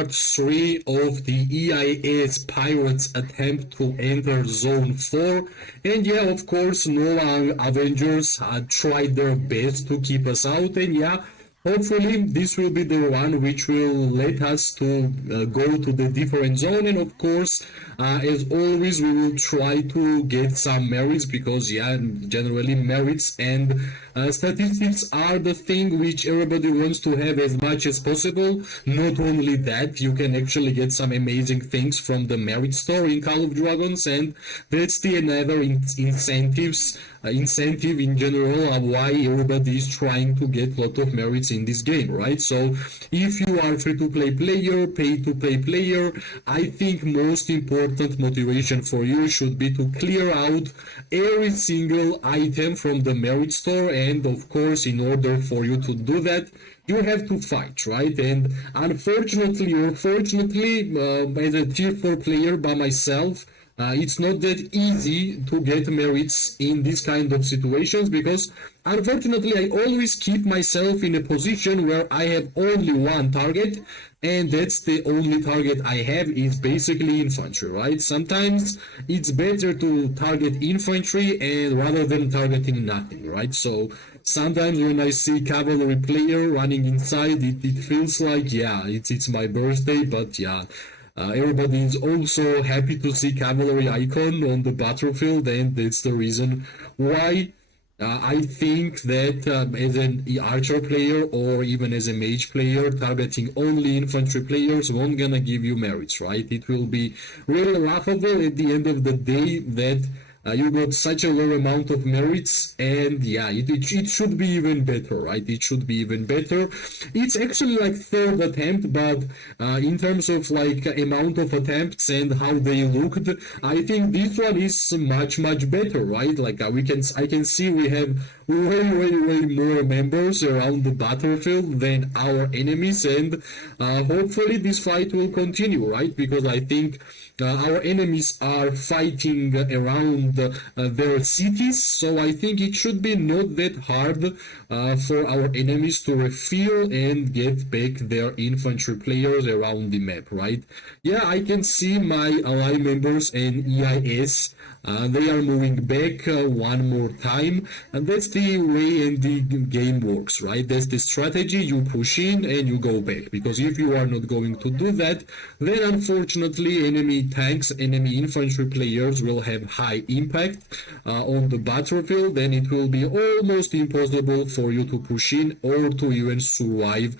part 3 of the EIS Pirates attempt to enter Zone 4. And yeah, of course, no Avengers tried their best to keep us out. And yeah, hopefully this will be the one which will let us to go to the different zone. And of course, as always, we will try to get some merits, because yeah, generally merits and statistics are the thing which everybody wants to have as much as possible. Not only that, you can actually get some amazing things from the merit store in Call of Dragons, and that's the another incentive in general of why everybody is trying to get a lot of merits in this game, right? So if you are free-to-play player, pay-to-play player, I think most important motivation for you should be to clear out every single item from the merit store. And of course, in order for you to do that, you have to fight, right? And unfortunately or fortunately, as a tier 4 player by myself, it's not that easy to get merits in these kind of situations, because unfortunately I always keep myself in a position where I have only one target, and that's the only target I have is basically infantry, right? Sometimes it's better to target infantry and rather than targeting nothing, right? So sometimes when I see cavalry player running inside, it feels like, yeah, it's my birthday, but yeah. Everybody is also happy to see cavalry icon on the battlefield, and that's the reason why I think that as an archer player or even as a mage player, targeting only infantry players won't gonna give you merits, right? It will be really laughable at the end of the day that you got such a low amount of merits, and yeah, it should be even better, right? It should be even better. It's actually like third attempt, but in terms of like amount of attempts and how they looked, I think this one is much better, right? Like I can see we have way more members around the battlefield than our enemies, and hopefully this fight will continue, right? Because I think our enemies are fighting around their cities, so I think it should be not that hard for our enemies to refill and get back their infantry players around the map, right? Yeah, I can see my ally members and EIS, they are moving back one more time, and that's the way and the game works, right? That's the strategy. You push in and you go back, because if you are not going to do that, then unfortunately enemy tanks, enemy infantry players will have high impact on the battlefield, and it will be almost impossible for you to push in or to even survive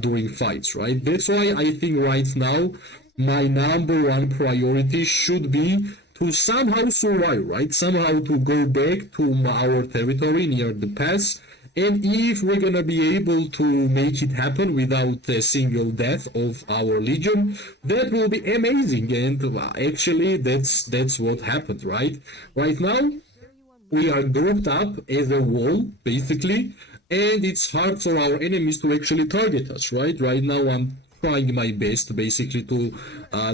during fights, right? That's why I think right now my number one priority should be to somehow survive, right? Somehow to go back to our territory near the pass. And if we're gonna be able to make it happen without a single death of our legion, that will be amazing. And actually, that's what happened, right? Right now, we are grouped up as a wall, basically, and it's hard for our enemies to actually target us, right? Right now, I'm trying my best basically to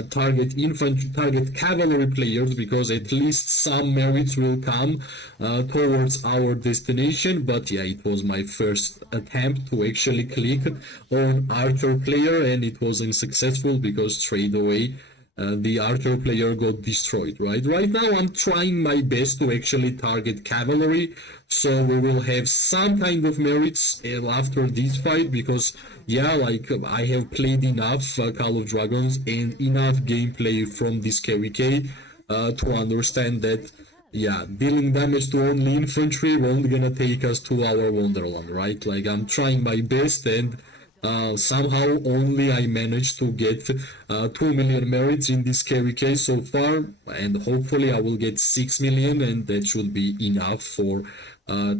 target cavalry players, because at least some merits will come towards our destination. But yeah, it was my first attempt to actually click on archer player, and it wasn't successful because straight away the archer player got destroyed, right? Right now I'm trying my best to actually target cavalry, so we will have some kind of merits after this fight, because yeah, like I have played enough Call of Dragons and enough gameplay from this KVK to understand that yeah, dealing damage to only infantry won't gonna take us to our wonderland, right? Like I'm trying my best, and somehow only I managed to get 2 million merits in this KVK so far, and hopefully I will get 6 million, and that should be enough for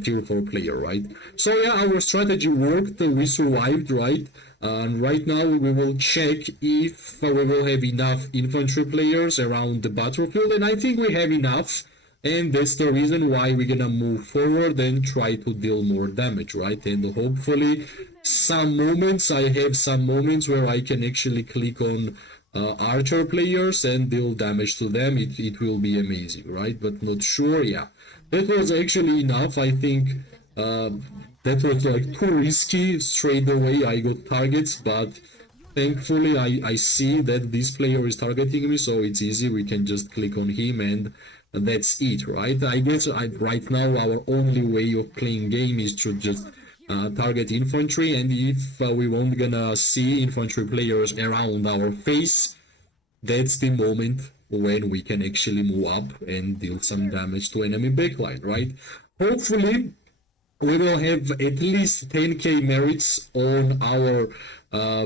tier 4 player, right? So yeah, our strategy worked, we survived, right? And right now we will check if we will have enough infantry players around the battlefield, and I think we have enough. And that's the reason why we're gonna move forward and try to deal more damage, right? And hopefully I have some moments where I can actually click on archer players and deal damage to them. It will be amazing, right? But not sure. Yeah, that was actually enough. I think that was like too risky. Straight away I got targets, but Thankfully, I see that this player is targeting me, so it's easy. We can just click on him and that's it, right? I guess right now our only way of playing game is to just target infantry, and if we won't gonna see infantry players around our face, that's the moment when we can actually move up and deal some damage to enemy backline, right? Hopefully, we will have at least 10k merits on our uh,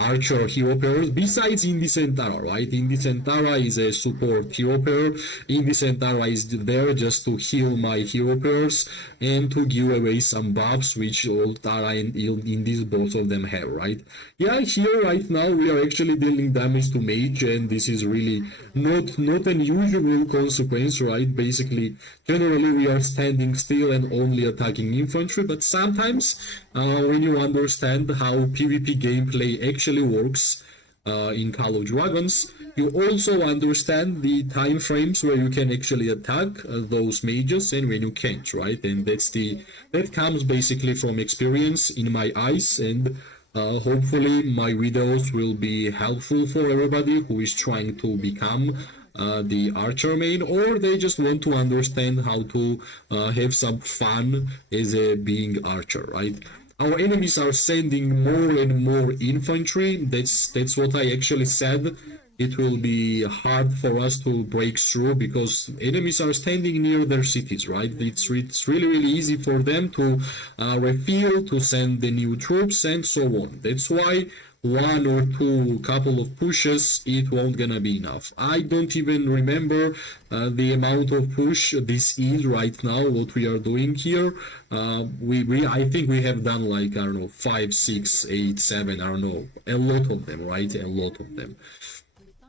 archer hero pairs besides Indy Centaura, right? Indy Centaura is a support hero pair. Indy Centaura is there just to heal my hero pairs and to give away some buffs which all Tara and Indies, both of them have, right? Yeah, here right now we are actually dealing damage to mage, and this is really not an usual consequence, right? Basically, generally we are standing still and only attacking infantry, but sometimes when you understand how PvP gameplay actually works in Call of Dragons, you also understand the time frames where you can actually attack those mages and when you can't, right? And that comes basically from experience in my eyes, and hopefully my videos will be helpful for everybody who is trying to become the archer main, or they just want to understand how to have some fun as a being archer, right? Our enemies are sending more and more infantry. That's what I actually said. It will be hard for us to break through because enemies are standing near their cities, right? It's really easy for them to refuel, to send the new troops and so on. That's why one or two couple of pushes, it won't gonna be enough. I don't even remember the amount of push this is right now, what we are doing here. I think we have done like, I don't know, 5, 6, 8, 7, I don't know, a lot of them, right? A lot of them.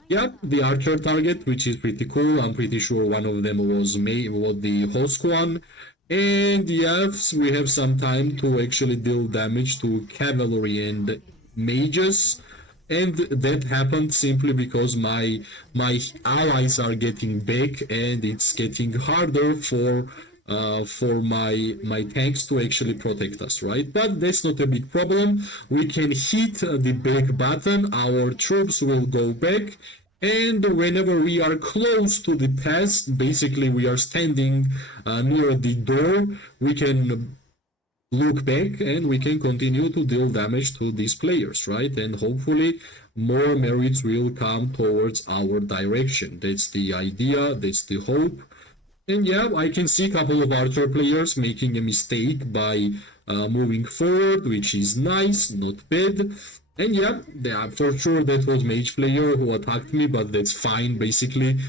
Yeah, the archer target, which is pretty cool. I'm pretty sure one of them was the host one. And yes, we have some time to actually deal damage to cavalry and mages, and that happened simply because my allies are getting back, and it's getting harder for my tanks to actually protect us, right? But that's not a big problem. We can hit the back button, our troops will go back, and whenever we are close to the pass, basically we are standing near the door, we can look back and we can continue to deal damage to these players, right? And hopefully more merits will come towards our direction. That's the idea, that's the hope. And yeah, I can see a couple of archer players making a mistake by moving forward, which is nice, not bad. And yeah, for sure that was mage player who attacked me, but that's fine. Basically,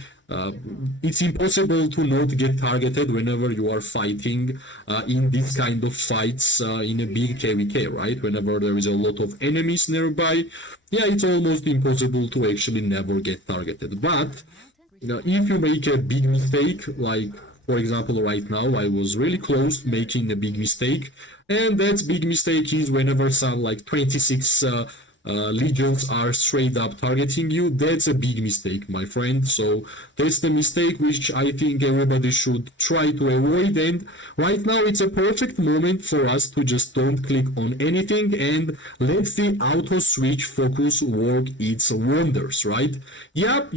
it's impossible to not get targeted whenever you are fighting in this kind of fights in a big KVK, right? Whenever there is a lot of enemies nearby, yeah, it's almost impossible to actually never get targeted. But if you make a big mistake, like for example right now, I was really close to making a big mistake, and that big mistake is whenever some like 26 legions are straight up targeting you. That's a big mistake, my friend. So that's the mistake which I think everybody should try to avoid, and right now it's a perfect moment for us to just don't click on anything and let the auto switch focus work its wonders, right? Yep,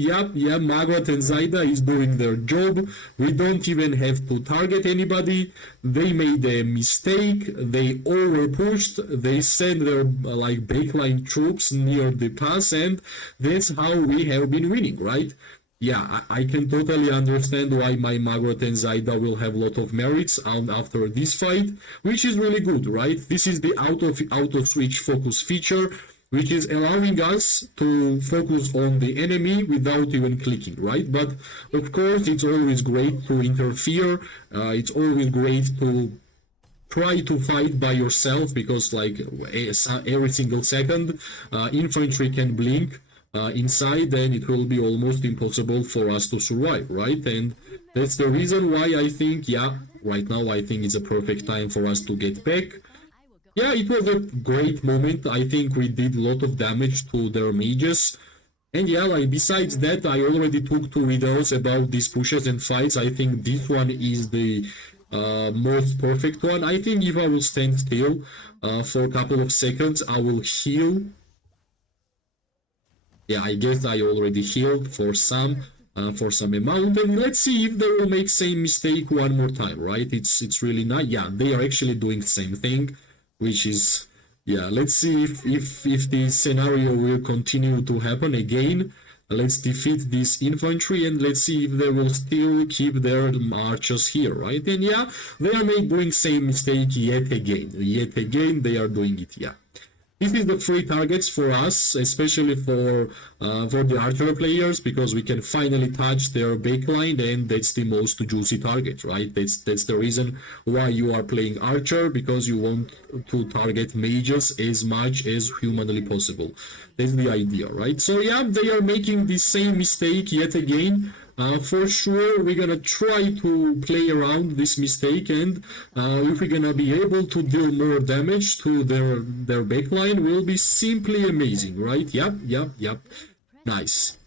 Margaret and Zaida is doing their job. We don't even have to target anybody. They made a mistake, they over pushed, they sent their like backline troops near the pass, and that's how we have been winning, right? Yeah, I can totally understand why my Margaret and Zaida will have a lot of merits after this fight, which is really good, right? This is the auto switch focus feature, which is allowing us to focus on the enemy without even clicking, right? But of course, it's always great to interfere. It's always great to try to fight by yourself, because like every single second, infantry can blink inside, and it will be almost impossible for us to survive, right? And that's the reason why I think, yeah, right now I think it's a perfect time for us to get back. Yeah, it was a great moment. I think we did a lot of damage to their mages. And yeah, like besides that, I already took 2 videos about these pushes and fights. I think this one is the most perfect one. I think if I will stand still for a couple of seconds, I will heal Yeah, I guess I already healed for some amount, and let's see if they will make same mistake one more time, right? It's really nice. Yeah, they are actually doing the same thing, which is, yeah. Let's see if this scenario will continue to happen again. Let's defeat this infantry and let's see if they will still keep their archers here, right? And yeah, they are doing same mistake yet again. Yet again, they are doing it. Yeah. This is the free targets for us, especially for the archer players, because we can finally touch their backline, and that's the most juicy target, right? That's the reason why you are playing archer, because you want to target mages as much as humanly possible. That's the idea, right? So yeah, they are making the same mistake yet again. For sure, we're gonna try to play around this mistake, and if we're gonna be able to deal more damage to their backline, will be simply amazing, right? Yep. Nice.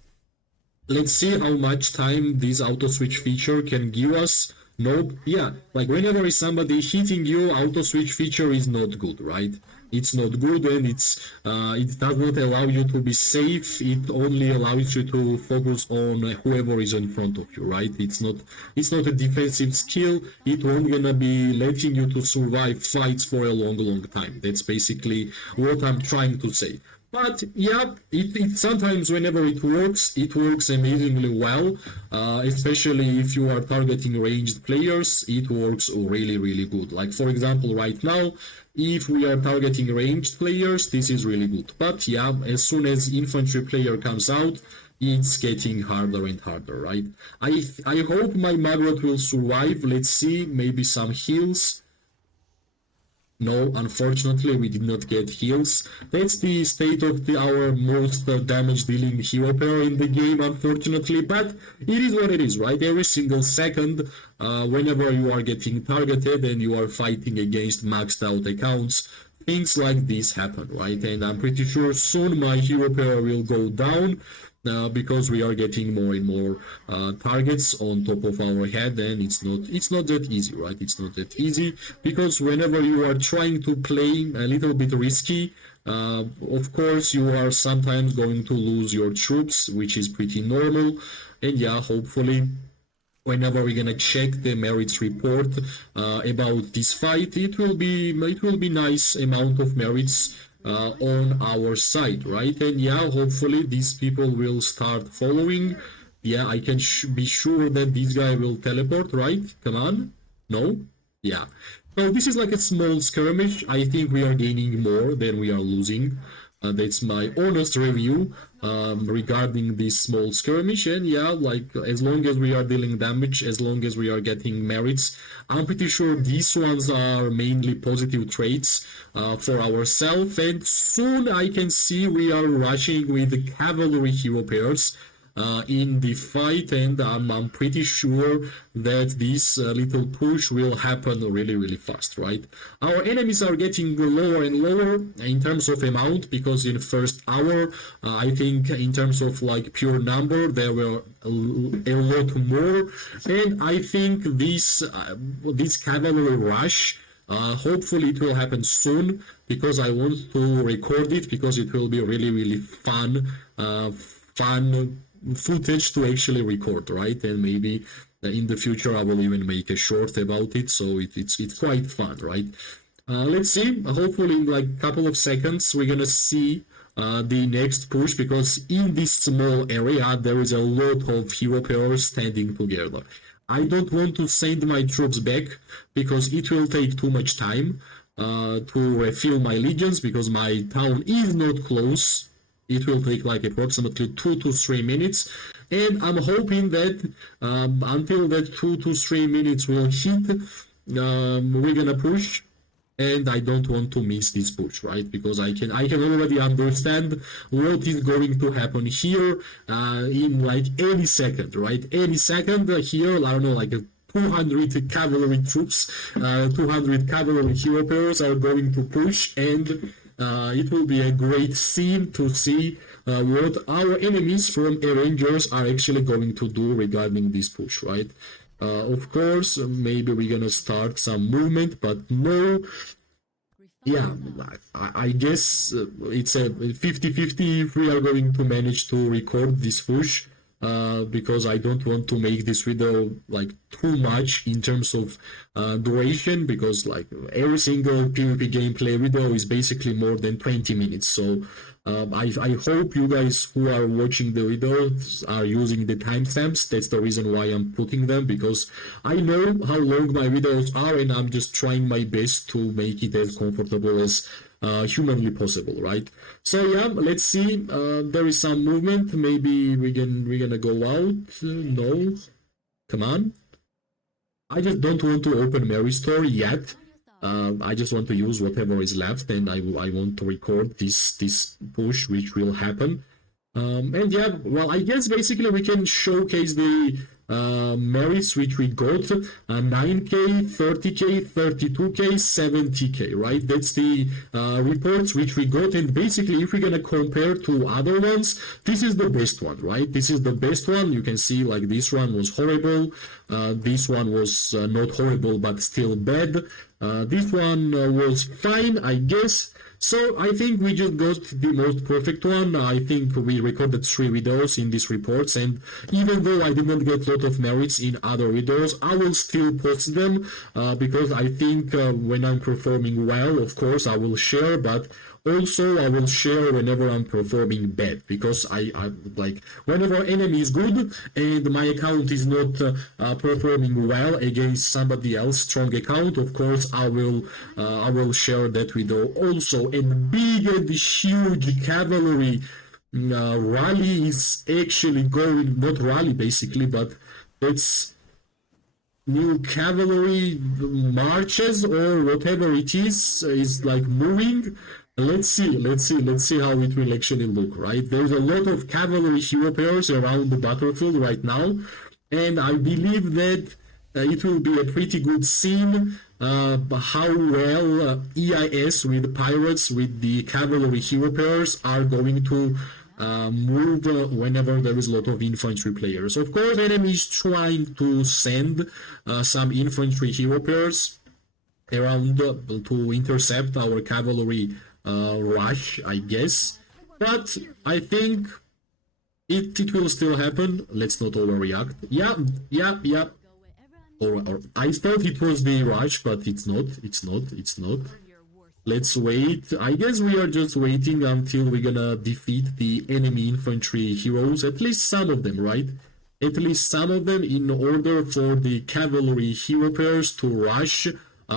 Let's see how much time this auto switch feature can give us. Nope. Yeah, like whenever is somebody hitting you, auto switch feature is not good, right? It's not good, and it does not allow you to be safe. It only allows you to focus on whoever is in front of you, right? It's not a defensive skill. It won't gonna be letting you to survive fights for a long time. That's basically what I'm trying to say. But yeah, it sometimes whenever it works amazingly well, especially if you are targeting ranged players, it works really good. Like for example, right now, if we are targeting ranged players, this is really good. But yeah, as soon as infantry player comes out, it's getting harder and harder, right? I hope my Maggot will survive. Let's see, maybe some heals. No, unfortunately, we did not get heals. That's the state of our most damage-dealing hero pair in the game, unfortunately, but it is what it is, right? Every single second, whenever you are getting targeted and you are fighting against maxed-out accounts, things like this happen, right? And I'm pretty sure soon my hero pair will go down, because we are getting more and more targets on top of our head, and it's not that easy, right? It's not that easy, because whenever you are trying to play a little bit risky, of course you are sometimes going to lose your troops, which is pretty normal. And yeah, hopefully whenever we're gonna check the merits report about this fight, it will be nice amount of merits on our side, right? And yeah, hopefully these people will start following. Yeah, I can be sure that this guy will teleport, right? Come on. No? Yeah. So this is like a small skirmish. I think we are gaining more than we are losing. That's my honest review regarding this small skirmish. And yeah, like as long as we are dealing damage, as long as we are getting merits, I'm pretty sure these ones are mainly positive traits for ourselves. And soon I can see we are rushing with the cavalry hero pairs in the fight, and I'm pretty sure that this little push will happen really fast, right? Our enemies are getting lower and lower in terms of amount, because in first hour, I think in terms of like pure number, there were a lot more, and I think this cavalry rush, hopefully it will happen soon, because I want to record it, because it will be really fun footage to actually record, right? And maybe in the future I will even make a short about it, so it's quite fun, right? Let's see, hopefully in like a couple of seconds we're gonna see the next push, because in this small area there is a lot of hero pairs standing together. I don't want to send my troops back, because it will take too much time to refill my legions, because my town is not close. It will take like approximately 2 to 3 minutes, and I'm hoping that until that 2 to 3 minutes will hit, we're gonna push, and I don't want to miss this push, right? Because I can already understand what is going to happen here in like any second, right? Any second here, I don't know, like 200 cavalry troops, 200 cavalry hero pairs are going to push, and it will be a great scene to see what our enemies from Avengers are actually going to do regarding this push, right? Of course, maybe we're gonna start some movement, but no. Yeah, I guess it's a 50-50 if we are going to manage to record this push, because I don't want to make this video like too much in terms of duration, because like every single PvP gameplay video is basically more than 20 minutes. So I hope you guys who are watching the videos are using the timestamps. That's the reason why I'm putting them, because I know how long my videos are and I'm just trying my best to make it as comfortable as humanly possible, right? So yeah, let's see. There is some movement. Maybe we're gonna go out. No, come on. I just don't want to open Mary's store yet. I just want to use whatever is left, and I want to record this push, which will happen. And yeah, well, I guess basically we can showcase the merits which we got: 9k, 30k, 32k, 70k, right? That's the reports which we got, and basically if we're gonna compare to other ones, this is the best one, right? This is the best one. You can see like this one was horrible, this one was not horrible but still bad, this one was fine, I guess. So I think we just got the most perfect one. I think we recorded 3 videos in these reports, and even though I didn't get a lot of merits in other videos, I will still post them, because I think when I'm performing well, of course I will share, but also I will share whenever I'm performing bad, because I like whenever enemy is good and my account is not performing well against somebody else strong account, of course I will share that video also. And big and huge cavalry rally is actually going, not rally basically, but it's new cavalry marches or whatever it is like moving. Let's see how it will actually look, right? There's a lot of cavalry hero pairs around the battlefield right now, and I believe that it will be a pretty good scene. How well EIS with pirates with the cavalry hero pairs are going to move whenever there is a lot of infantry players. Of course, enemy is trying to send some infantry hero pairs around to intercept our cavalry rush, I guess, but I think it will still happen. Let's not overreact. Yeah. Or I thought it was the rush, but it's not. Let's wait. I guess we are just waiting until we're gonna defeat the enemy infantry heroes, at least some of them, right? At least some of them, in order for the cavalry hero pairs to rush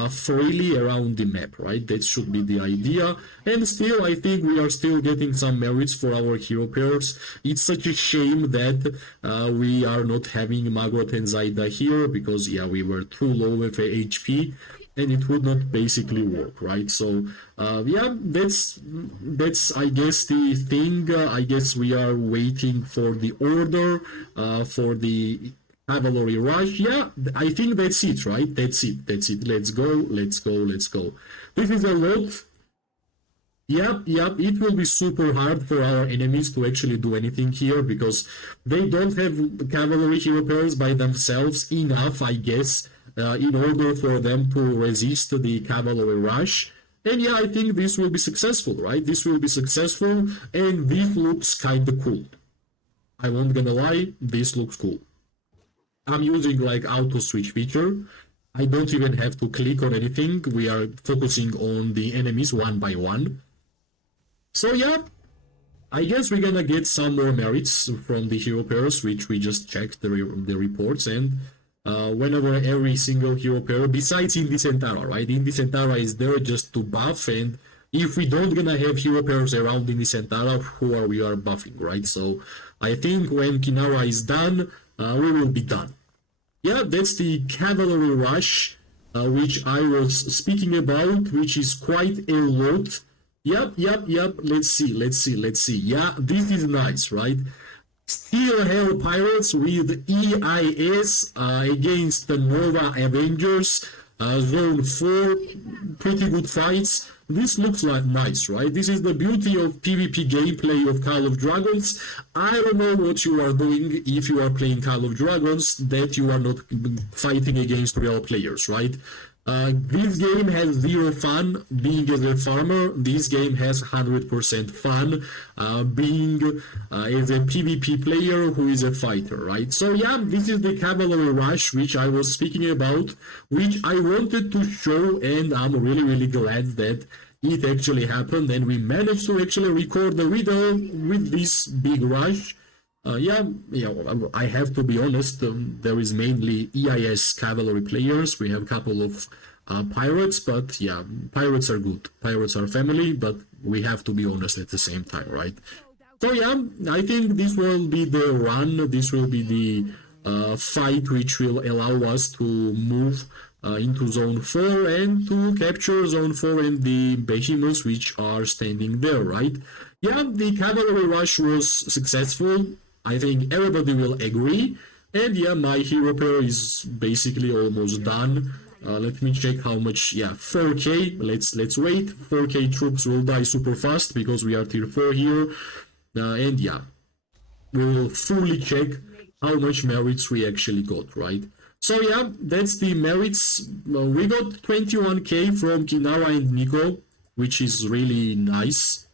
freely around the map, right? That should be the idea. And still, I think we are still getting some merits for our hero pairs. It's such a shame that we are not having Magrot and Zaida here, because yeah, we were too low with HP and it would not basically work, right? So yeah, that's I guess the thing. I guess we are waiting for the order for the cavalry rush. Yeah, I think that's it, right? That's it. Let's go. This is a lot. Yep, it will be super hard for our enemies to actually do anything here, because they don't have cavalry hero pairs by themselves enough, I guess, in order for them to resist the cavalry rush. And yeah, I think this will be successful, right? This will be successful, and this looks kinda cool. I won't gonna lie, this looks cool. I'm using like auto switch feature. I don't even have to click on anything. We are focusing on the enemies one by one. So yeah, I guess we're gonna get some more merits from the hero pairs, which we just checked the reports, and whenever every single hero pair, besides Indy Centaura, right? Indy Centaura is there just to buff, and if we don't gonna have hero pairs around Indy Centaura, who are we buffing, right? So I think when Kinara is done, we will be done. Yeah, that's the cavalry rush, which I was speaking about, which is quite a lot. Yep. Let's see. Yeah, this is nice, right? Steel Hell Pirates with EIS against the Nova Avengers, Zone 4, pretty good fights. This looks like nice, right? This is the beauty of PvP gameplay of Call of Dragons. I don't know what you are doing if you are playing Call of Dragons, that you are not fighting against real players, right? This game has zero fun being as a farmer. This game has 100% fun being as a PvP player who is a fighter, right? So yeah, this is the Cavalry Rush which I was speaking about, which I wanted to show, and I'm really glad that it actually happened and we managed to actually record the video with this big rush. Yeah, I have to be honest, there is mainly EIS cavalry players. We have a couple of pirates, but yeah, pirates are good. Pirates are family, but we have to be honest at the same time, right? So yeah, I think this will be the run. This will be the fight which will allow us to move into Zone 4 and to capture Zone 4 and the behemoths which are standing there, right? Yeah, the cavalry rush was successful. I think everybody will agree. And yeah, my hero pair is basically almost done. Let me check how much. Yeah, 4k. Let's wait. 4k troops will die super fast because we are tier 4 here. And yeah, we will fully check how much merits we actually got, right? So yeah, that's the merits. We got 21k from Kinara and Nico, which is really nice.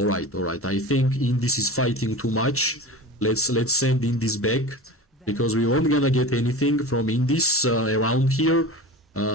Alright. I think Indis is fighting too much. Let's send Indis back because we weren't gonna get anything from Indis around here.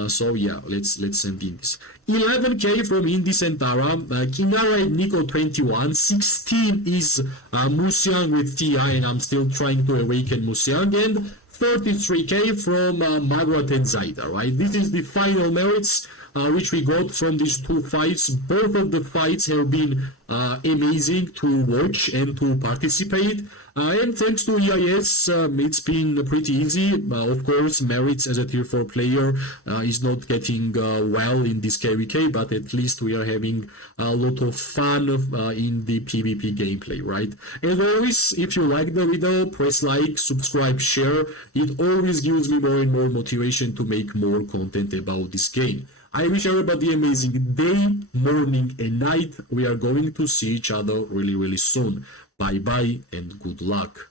So yeah, let's send Indis. 11k from Indis and Tara. Kinara and Nico 21. 16 is Musiang with TI, and I'm still trying to awaken Musiang. And 33k from Magrat and Zaida, right? This is the final merits which we got from these two fights. Both of the fights have been amazing to watch and to participate. And thanks to EIS, it's been pretty easy. Of course, merits as a tier 4 player is not getting well in this KVK, but at least we are having a lot of fun in the PvP gameplay, right? As always, if you like the video, press like, subscribe, share. It always gives me more and more motivation to make more content about this game. I wish everybody an amazing day, morning and night. We are going to see each other really soon. Bye bye and good luck.